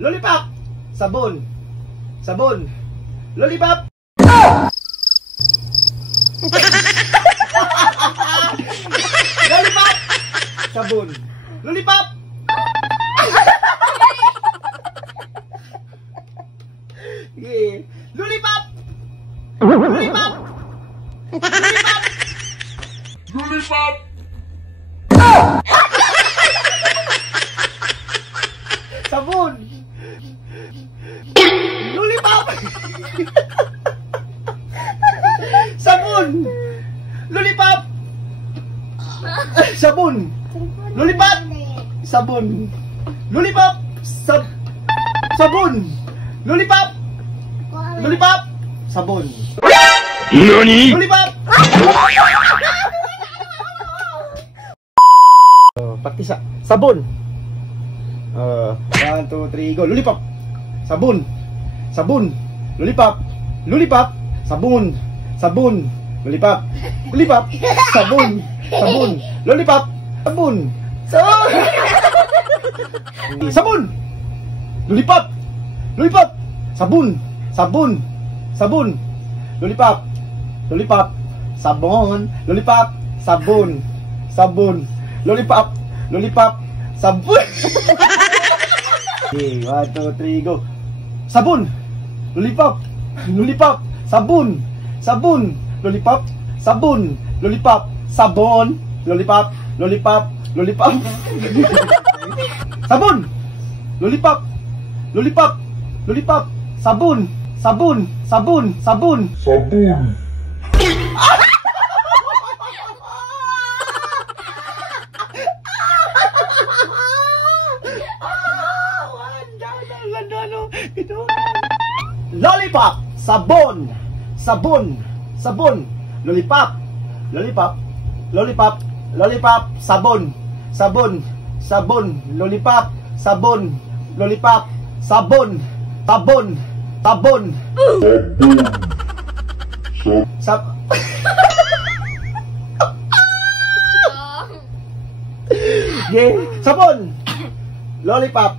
Lollipop. Sabon. Sabon. Lollipop. Lollipop. Sabon. Lollipop. Yeah. Lollipop. Lollipop. Lollipop. Lollipop. Sabon. Lollipop. Sabon. Lollipop. Sabon. Lollipop. Sabon. Lollipop. Sabon. Lollipop. Lollipop. Sabon. NANI? Lollipop. Pati sa sabon. 1, 2, 3, go. Lollipop. Sabon. Sabon. Lollipop. Lollipop. Sabon. Sabon. Lollipop. Lollipop. Sabon. Sabon. Lollipop. Sabon. Sabon. Lollipop. Lollipop. Sabon. Sabon. Sabon. Lollipop. Lollipop. Sabon. Lollipop. Sabon. Sabon. Lollipop. Lollipop. Sabon. Okay, 1, 2, 3, go. Sabon. Lollipop. Lollipop. Sabon. Sabon. Lollipop. Sabon. Lollipop. Sabon. Lollipop. Lollipop. Lollipop. Sabon. Lollipop. Lollipop. Lollipop. Sabon. Sabon. Sabon. Sabon. Sabon. Lollipop. Sabon. Sabon. Sabon. Lollipop. Lollipop. Lollipop. Lollipop. Sabon. Sabon. Sabon. Lollipop. Sabon. Lollipop. Sabon. Sabon. Sabon. Sab Yeah. Sabon. Lollipop.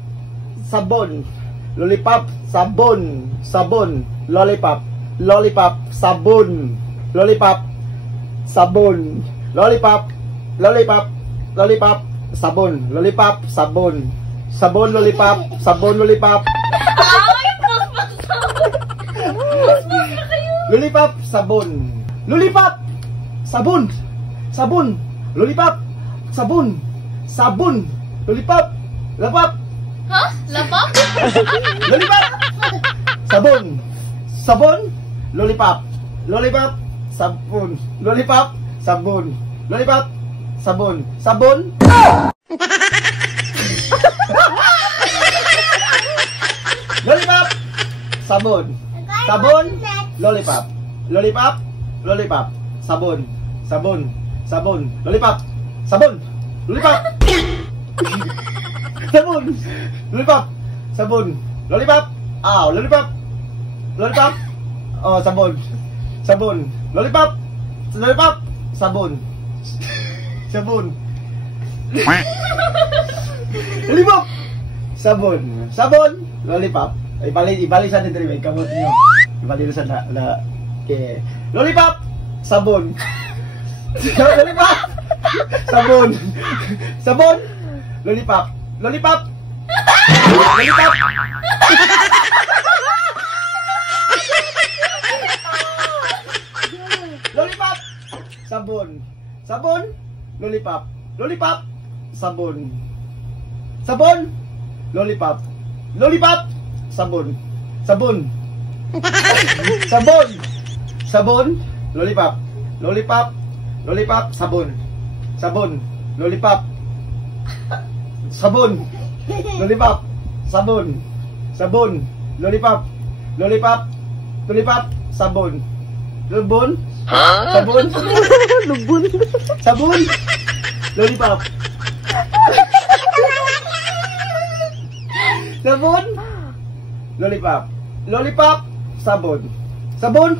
Sabon. Lollipop. Sabon. Sabon. Lollipop. Lollipop. Sabon. Lollipop. Sabon. Lollipop. Lollipop. Lollipop. Sabon. Lollipop. Sabon. Sabon. Lollipop. Sabon. Lollipop. Lollipop. Sabon. Lollipop. Sabon. Sabon. Lollipop. Sabon. Sabon. Lollipop. Lollipop. Hah? Lapap? Lollipop. Sabon. Sabon. Lollipop. Lollipop. Sabon. Lollipop. Sabon. Lollipop. Sabon. Sabon. Lollipop. Sabon. Sabon. Lollipop. Lollipop. Lollipop. Sabon. Sabon. Sabon. Lollipop. Sabon. Lollipop. Sabon. Lollipop. Sabon. Lollipop. Lollipop. Lollipop. Oh, sabon. Sabon. Lollipop. Lollipop. Sabon. Sabon. Lollipop. Sabon. Sabon. Lollipop. Ibalik sa atin diri kamot niyo. Ibalik sa na okay. Lollipop. Sabon. Lollipop. Sabon. Sabon. Lollipop. Lollipop. Lollipop. Lollipop. Sabon. Sabon. Lollipop. Lollipop. Sabon. Sabon. Lollipop. Lollipop. Sabon. Sabon. Sabon. Sabon. Lollipop. Lollipop. Lollipop. Sabon. Sabon. Lollipop. Sabon. Lollipop. Sabon. Sabon. Lollipop. Lollipop. Lollipop. Sabon. Lubon. Sabon. Lubon. Sabon. Lollipop. Sabon. Lollipop. Lollipop. Sabon. Sabon.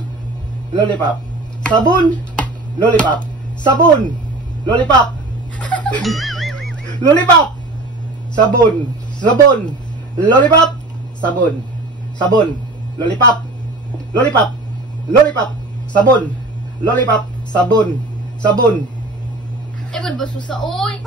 Lollipop. Sabon. Lollipop. Sabon. Lollipop. Lollipop. Sabon. Sabon. Lollipop. sabon. Sabon. Lollipop. Lollipop. Lollipop. Sabon. Lollipop. Sabon. Sabon. Eh, ba't ba susa, oy?